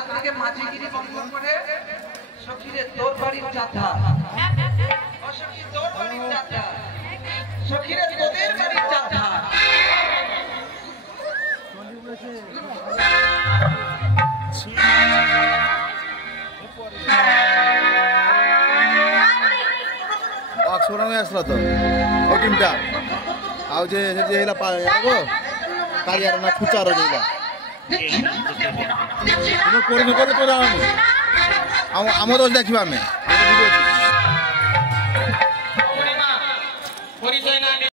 কাল থেকে মাঝিগিরি বন্ধ করে সখীরে তোর বাড়ির যাত্রা সখী তোর বাড়ির যাত্রা সখীরে তোদের বাড়ির যাত্রা অক্সফোর্ড আসলো তো ওই টিমটা ଆଉ ଯେ ସେଠି ହେଇଲା କାଳିଆର ନା ଖୁଚାର ଯାଇଲା କରୁଛୁ କରୁ ତୋର ଆମ ଦୋଷ ଦେଖିବା ଆମେ